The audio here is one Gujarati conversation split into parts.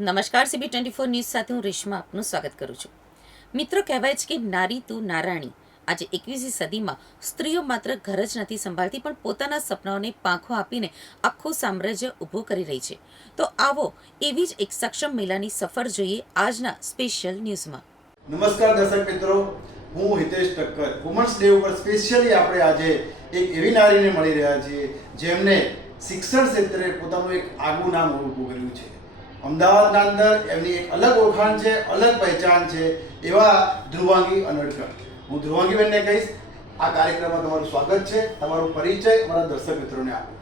નમસ્કાર CB24 ન્યૂઝ સાથે હું રેશમા આપનું સ્વાગત કરું છું. મિત્રો, કહેવાય છે કે નારી તું નારાણી. આજે 21મી સદીમાં સ્ત્રીઓ માત્ર ઘર જ નથી સંભાળતી, પણ પોતાના સપનાઓને પાંખો આપીને આખું સામ્રાજ્ય ઊભું કરી રહી છે. તો આવો એવી જ એક સક્ષમ મહિલાની સફર જોઈએ આજના સ્પેશિયલ ન્યૂઝમાં. નમસ્કાર દર્શક મિત્રો, હું હિતેશ ઠક્કર. વુમન્સ ડે ઉપર સ્પેશિયલી આપણે આજે એક એવી નારીને મળી રહ્યા છીએ જેમને શિક્ષણ ક્ષેત્રે પોતાનું એક આગવું નામ ઊભું કર્યું છે. અમદાવાદના અંદર એમની એક અલગ ઓળખાણ છે, અલગ પહેચાન છે, એવા ધ્રુવાંગી અનડકર. હું ધ્રુવાંગીબેનને કહીશ, આ કાર્યક્રમમાં તમારું સ્વાગત છે. તમારો પરિચય અમારા દર્શક મિત્રોને આપો.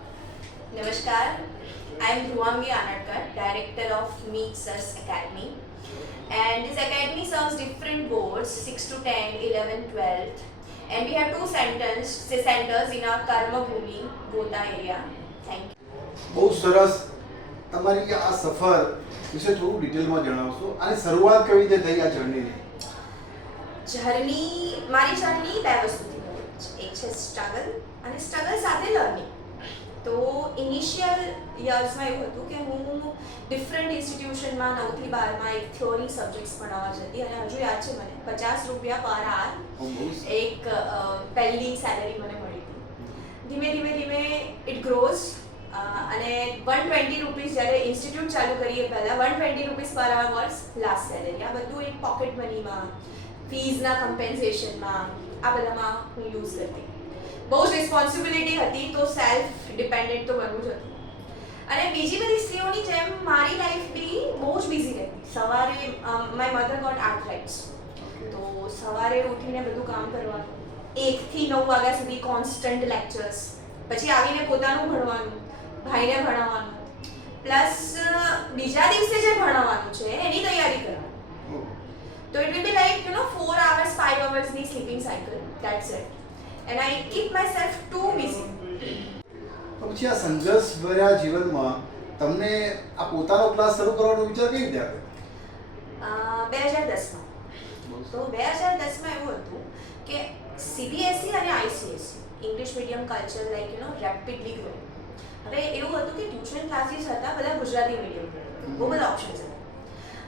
Namaskar, I am Dhruvangi Anadkar, Director of Meet Sars Academy. And this academy serves different boards 6 to 10, 11, 12th. And we have two centers in our Karma Bhumi, Gota area. Thank you. બહુ સરસ. તમારી આ સફર વિશે થોડું ડિટેલમાં જણાવશો અને શરૂઆત કેવી રીતે થઈ આ જર્નીની? મારી જર્ની બે વસ્તુથી બની છે. એક છે સ્ટ્રગલ અને સ્ટ્રગલ સાથે લર્નિંગ. તો ઇનિશિયલ યર્સમાં એવું હતું કે હું ડિફરન્ટ ઇન્સ્ટિટ્યુશનમાં 9 થી 12માં એક થિયોરી સબ્જેક્ટ્સ ભણાવવા જતી અને હજુ યાદ છે મને ₹50 પર આર એક પહેલી સેલેરી મને મળી હતી. ધીમે ઇટ ગ્રોઝ અને ₹120 જ્યારે ઇન્સ્ટિટ્યૂટ ચાલુ કરીએ પહેલાં ₹120 પર આર વોઝ લાસ્ટ સેલેરી. આ બધું એક પોકેટ મનીમાં, ફીઝના કમ્પેન્સેશનમાં, આ બધામાં હું યુઝ કરતી. બહુ જ રિસ્પોન્સિબિલિટી હતી, તો સેલ્ફ ડિપેન્ડન્ટ તો બનવું જ હતું. અને બીજી બધી સ્ત્રીઓની જેમ મારી લાઈફ બી બહુ જ બિઝી રહેતી. સવારે માય મધર ગોટ આર્થરાઇટિસ, તો સવારે ઉઠીને બધું કામ કરવાનું, 1 થી 9 વાગ્યા સુધી કોન્સ્ટન્ટ લેક્ચર્સ, પછી આવીને પોતાનું ભણવાનું, ભાઈને ભણાવવાનું, પ્લસ બીજા દિવસે જે ભણાવવાનું છે એની તૈયારી કરવાની. તો it will be like 4 hours 5 hours ની sleeping cycle, that's it. And I keep myself too busy. તો પછી આ સંઘર્ષ ભર્યા જીવનમાં તમને આ પોતાનો ક્લાસ શરૂ કરવાનો વિચાર કેવી રીતે આવ્યો? 2010માં. તો 2010માં એવું હતું કે CBSE અને ICSE English medium culture like rapidly grow. હવે એવું હતું કે ટ્યુશન ક્લાસીસ હતા બધા ગુજરાતી મીડિયમ, બહુ બધા ઓપ્શન્સ હતા,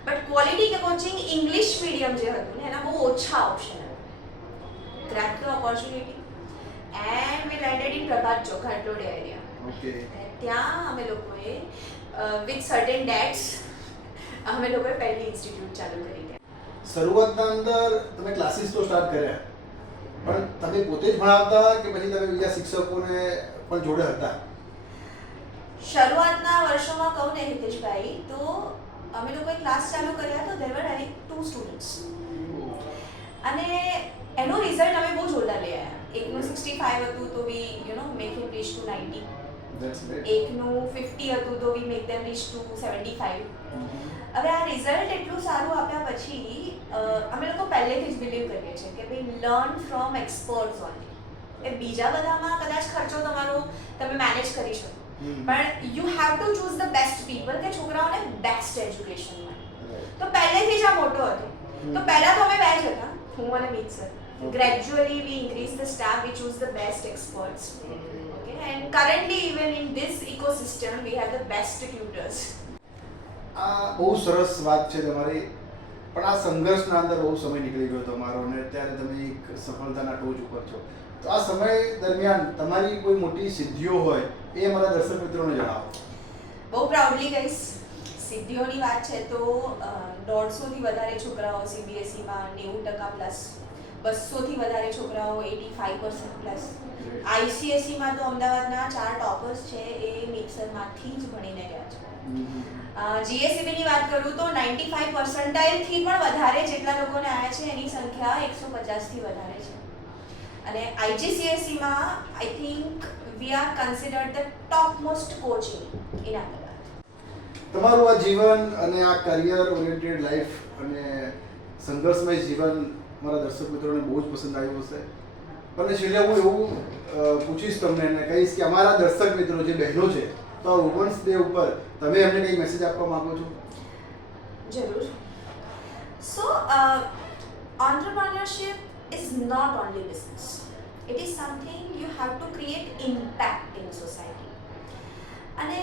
but quality coaching English medium જે હતું ને એના બહુ ઓછા ઓપ્શન હતા. Grab the opportunity and we landed in Prabhat Chowk, Ghatrodi area. Okay. ત્યાં અમે લોકોએ with certain dates અમે લોકોએ પહેલી ઇન્સ્ટિટ્યૂટ ચાલુ કરી હતી. શરૂઆતના અંદર તમે ક્લાસીસ તો સ્ટાર્ટ કર્યા, પણ તમે પોતે જ ભણાવતા કે પછી તમે બીજા શિક્ષકોને પણ જોડે હતા? શરૂઆતના વર્ષોમાં કહું ને હિતેશભાઈ, તો અમે લોકોએ ક્લાસ ચાલુ કર્યા તો there were only 2 students. અને એનું રિઝલ્ટ અમે બહુ જોરદાર લઈ આવ્યા. એકનું 65 હતું તો we make him reach to 90. That's great. એકનું 50 હતું તો we make them reach to 75. હવે આ રિઝલ્ટ એટલું સારું આપ્યા પછી અમે લોકો પહેલેથી જ બિલીવ કરીએ છીએ કે ભાઈ લર્ન ફ્રોમ એક્સપર્ટ્સ ઓનલી. એ બીજા બધામાં કદાચ ખર્ચો તમારો તમે મેનેજ કરી શકો, પણ you have to choose the best people કે છોકરાઓને બેસ્ટ એજ્યુકેશન મળે. તો પહેલેથી જ આ મોટો હતો. તો પહેલા તો અમે બે જ હતા, હું અને મીત sir. Gradually we increase the staff, we choose the best experts. Okay, and currently even in this ecosystem we have the best tutors. આ બહુ સરસ વાત છે તમારી, પણ આ સંઘર્ષના અંદર બહુ સમય નીકળી ગયો તમારો અને અત્યારે તમે એક સફળતાના ટોચ ઉપર છો. તો આ સમય દરમિયાન તમારી કોઈ મોટી સિદ્ધિઓ હોય એ અમારા દર્શક મિત્રોને જણાવો. બહુ પ્રાઉડલી કહીશ, સિદ્ધિઓની વાત છે તો 150 થી વધારે છોકરાઓ CBSEમાં 90% પ્લસ, 200 થી વધારે છોકરાઓ 85% પ્લસ. ICSEમાં તો અમદાવાદના 4 ટોપર્સ છે એ મિક્સરમાંથી જ ભણીને ગયા છે. GSEBની વાત કરું તો 95 પર્સન્ટાઇલથી પણ વધારે જેટલા લોકોને આવ્યા છે એની સંખ્યા 150 થી વધારે છે. અને IGCSEમાં I think we are considered the top most coaching in Ahmedabad. તમારું આ જીવન અને આ કરિયર ઓરિએન્ટેડ લાઈફ અને સંઘર્ષમય જીવન મારા દર્શક મિત્રોને બહુ જ પસંદ આવ્યું હશે. પણ છેલ્લે હું એવું પૂછીશ તમને અને કહીશ કે અમારા દર્શક મિત્રો જે બહેનો છે, તો આ વુમન્સ ડે ઉપર તમે એમને કંઈ મેસેજ આપવા માંગો છો? જરૂર. સો entrepreneurship is not only business. It is something you have to create impact in society. અને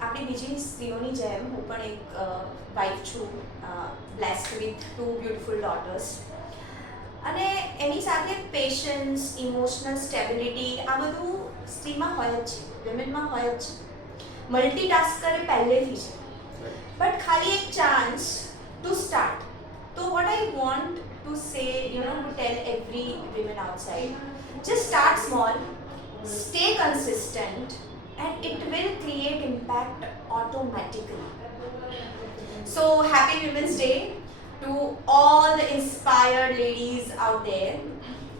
આપણી બીજી સ્ત્રીઓની જેમ હું પણ એક વાઇફ છું, બ્લેસ્ડ વિથ 2 બ્યુટિફુલ ડોટર્સ. અને એની સાથે પેશન્સ, ઇમોશનલ સ્ટેબિલિટી આ બધું સ્ત્રીમાં હોય જ છે, વિમેનમાં હોય જ છે. મલ્ટીટાસ્ક કરે પહેલેથી છે, બટ ખાલી એક ચાન્સ ટુ સ્ટાર્ટ. તો what I want to say, to tell every women outside, just start small, stay consistent, and it will create impact automatically. So happy Women's Day to all the inspired ladies out there,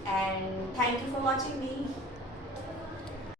and thank you for watching me.